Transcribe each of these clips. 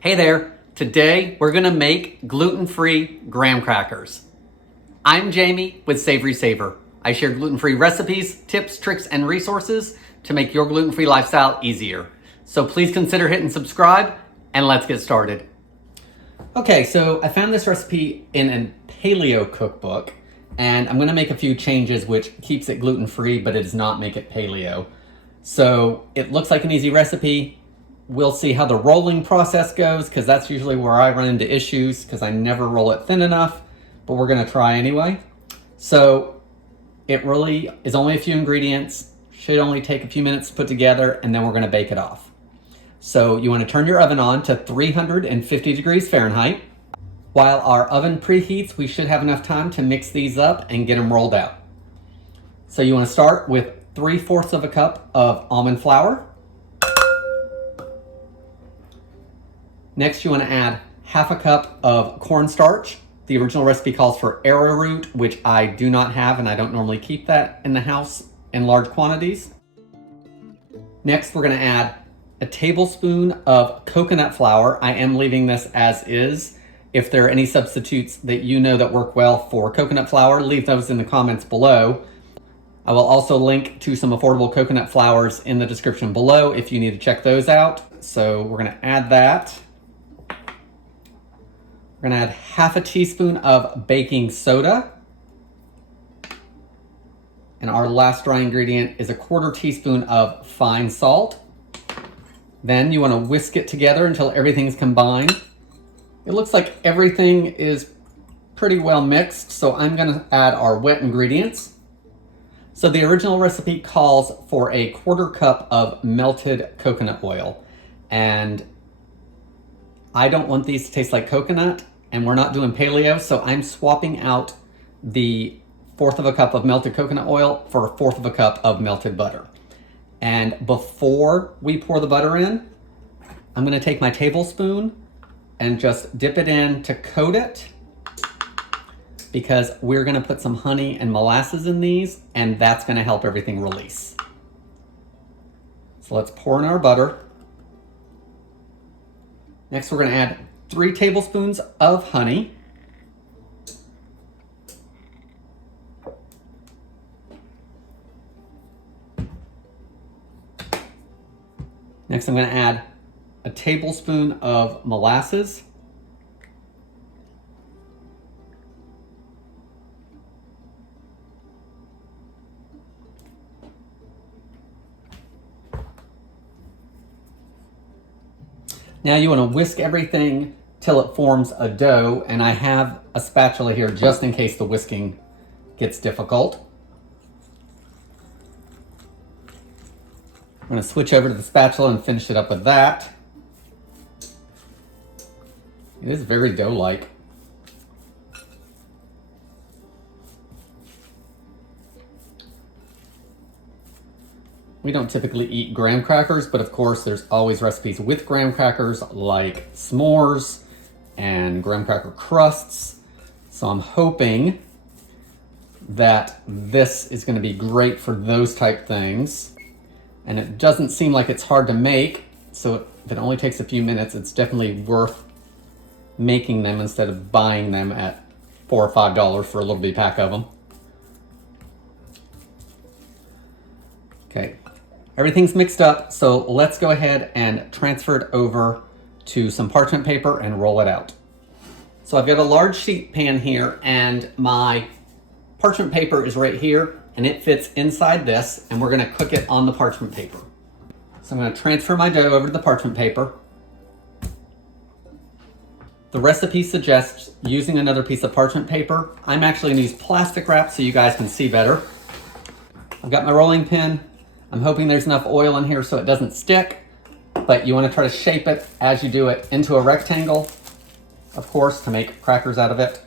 Hey there, today we're gonna make gluten-free graham crackers. I'm Jamie with SavorySaver. I share gluten-free recipes, tips, tricks, and resources to make your gluten-free lifestyle easier. So please consider hitting subscribe and let's get started. Okay, so I found this recipe in a paleo cookbook and I'm gonna make a few changes which keeps it gluten-free, but it does not make it paleo. So it looks like an easy recipe. We'll see how the rolling process goes because that's usually where I run into issues because I never roll it thin enough, but we're gonna try anyway. So it really is only a few ingredients, should only take a few minutes to put together, and then we're gonna bake it off. So you wanna turn your oven on to 350 degrees Fahrenheit. While our oven preheats, we should have enough time to mix these up and get them rolled out. So you wanna start with 3/4 of a cup of almond flour. Next, you want to add 1/2 cup of cornstarch. The original recipe calls for arrowroot, which I do not have, and I don't normally keep that in the house in large quantities. Next, we're going to add a tablespoon of coconut flour. I am leaving this as is. If there are any substitutes that you know that work well for coconut flour, leave those in the comments below. I will also link to some affordable coconut flours in the description below if you need to check those out. So we're going to add that. We're gonna add 1/2 teaspoon of baking soda. And our last dry ingredient is 1/4 teaspoon of fine salt. Then you wanna whisk it together until everything's combined. It looks like everything is pretty well mixed, so I'm gonna add our wet ingredients. So the original recipe calls for 1/4 cup of melted coconut oil. And I don't want these to taste like coconut, and we're not doing paleo, so I'm swapping out the 1/4 of a cup of melted coconut oil for 1/4 of a cup of melted butter. And before we pour the butter in, I'm gonna take my tablespoon and just dip it in to coat it, because we're gonna put some honey and molasses in these, and that's gonna help everything release. So let's pour in our butter. Next, we're gonna add 3 tablespoons of honey. Next, I'm gonna add a tablespoon of molasses. Now you want to whisk everything till it forms a dough, and I have a spatula here just in case the whisking gets difficult. I'm going to switch over to the spatula and finish it up with that. It is very dough-like. We don't typically eat graham crackers, but of course there's always recipes with graham crackers like s'mores and graham cracker crusts. So I'm hoping that this is going to be great for those type things. And it doesn't seem like it's hard to make, so if it only takes a few minutes, it's definitely worth making them instead of buying them at $4 or $5 for a little bitty pack of them. Okay, everything's mixed up, so let's go ahead and transfer it over to some parchment paper and roll it out. So I've got a large sheet pan here, and my parchment paper is right here, and it fits inside this, and we're gonna cook it on the parchment paper. So I'm gonna transfer my dough over to the parchment paper. The recipe suggests using another piece of parchment paper. I'm actually gonna use plastic wrap so you guys can see better. I've got my rolling pin. I'm hoping there's enough oil in here so it doesn't stick, but you wanna try to shape it as you do it into a rectangle, of course, to make crackers out of it.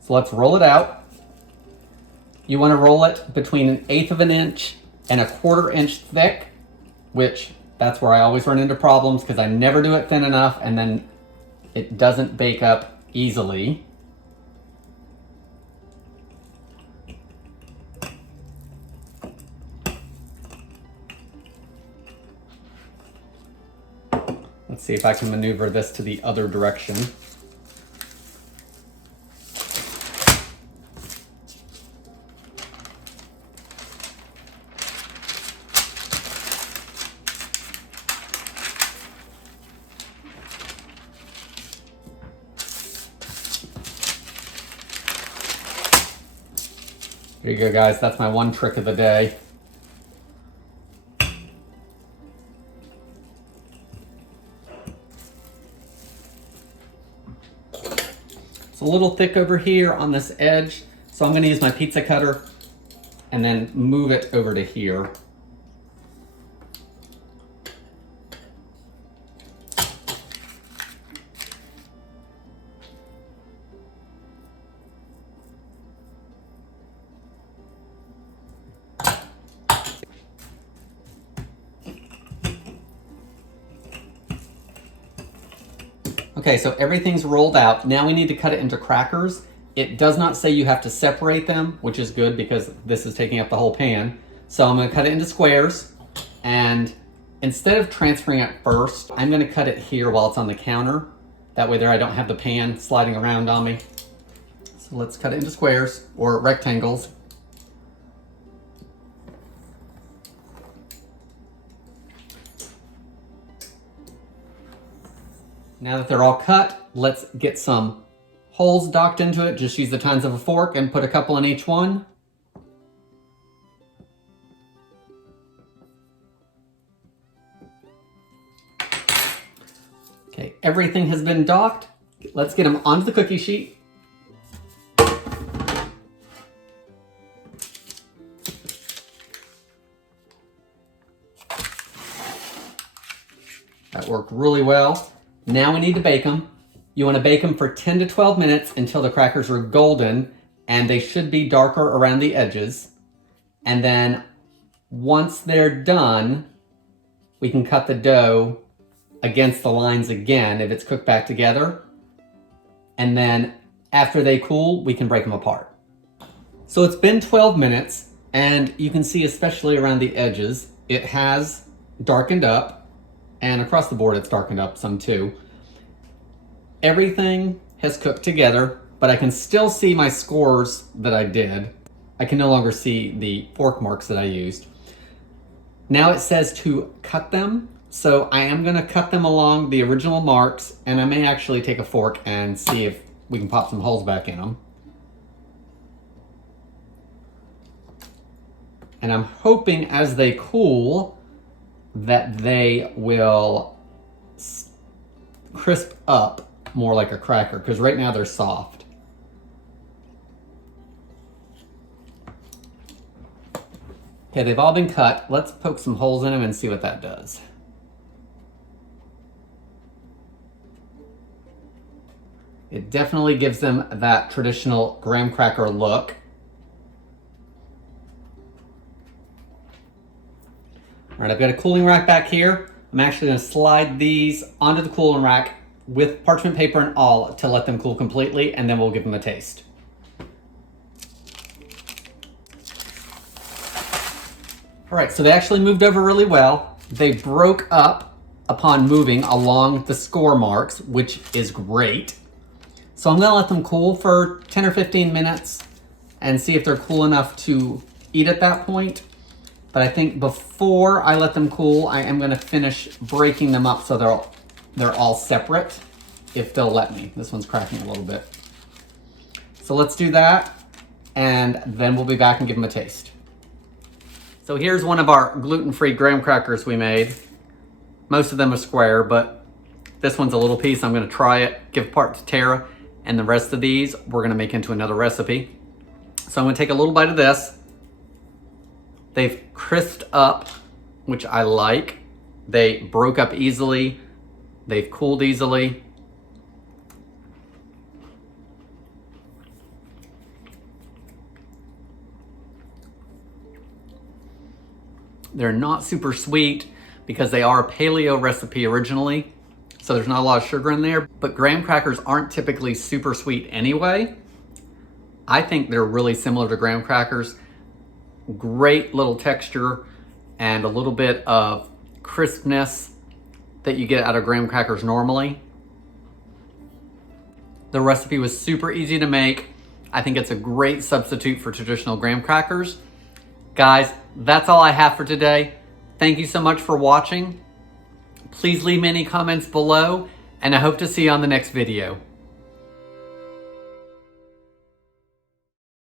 So let's roll it out. You wanna roll it between 1/8 of an inch and 1/4 inch thick, which that's where I always run into problems because I never do it thin enough and then it doesn't bake up easily. Let's see if I can maneuver this to the other direction. There you go, guys. That's my one trick of the day. It's a little thick over here on this edge, so I'm going to use my pizza cutter and then move it over to here. Okay, so everything's rolled out. Now we need to cut it into crackers. It does not say you have to separate them, which is good because this is taking up the whole pan. So I'm gonna cut it into squares, and instead of transferring it first, I'm gonna cut it here while it's on the counter. That way there I don't have the pan sliding around on me. So let's cut it into squares or rectangles. Now that they're all cut, let's get some holes docked into it. Just use the tines of a fork and put a couple in each one. Okay, everything has been docked. Let's get them onto the cookie sheet. That worked really well. Now we need to bake them. You want to bake them for 10 to 12 minutes until the crackers are golden, and they should be darker around the edges. And then once they're done, we can cut the dough against the lines again if it's cooked back together. And then after they cool, we can break them apart. So it's been 12 minutes, and you can see, especially around the edges, it has darkened up. And across the board, it's darkened up some too. Everything has cooked together, but I can still see my scores that I did. I can no longer see the fork marks that I used. Now it says to cut them. So I am gonna cut them along the original marks, and I may actually take a fork and see if we can pop some holes back in them. And I'm hoping as they cool, that they will crisp up more like a cracker, because right now they're soft. Okay, they've all been cut. Let's poke some holes in them and see what that does. It definitely gives them that traditional graham cracker look. All right, I've got a cooling rack back here. I'm actually gonna slide these onto the cooling rack with parchment paper and all to let them cool completely, and then we'll give them a taste. All right, so they actually moved over really well. They broke up upon moving along the score marks, which is great. So I'm gonna let them cool for 10 or 15 minutes and see if they're cool enough to eat at that point. But I think before I let them cool, I am gonna finish breaking them up so they're all separate, if they'll let me. This one's cracking a little bit. So let's do that, and then we'll be back and give them a taste. So here's one of our gluten-free graham crackers we made. Most of them are square, but this one's a little piece. I'm gonna try it, give part to Tara, and the rest of these we're gonna make into another recipe. So I'm gonna take a little bite of this. They've crisped up, which I like. They broke up easily. They've cooled easily. They're not super sweet because they are a paleo recipe originally, so there's not a lot of sugar in there, but graham crackers aren't typically super sweet anyway. I think they're really similar to graham crackers. Great little texture and a little bit of crispness. that you get out of graham crackers normally. The recipe was super easy to make. I think it's a great substitute for traditional graham crackers. Guys, that's all I have for today. Thank you so much for watching. Please leave me any comments below, and I hope to see you on the next video.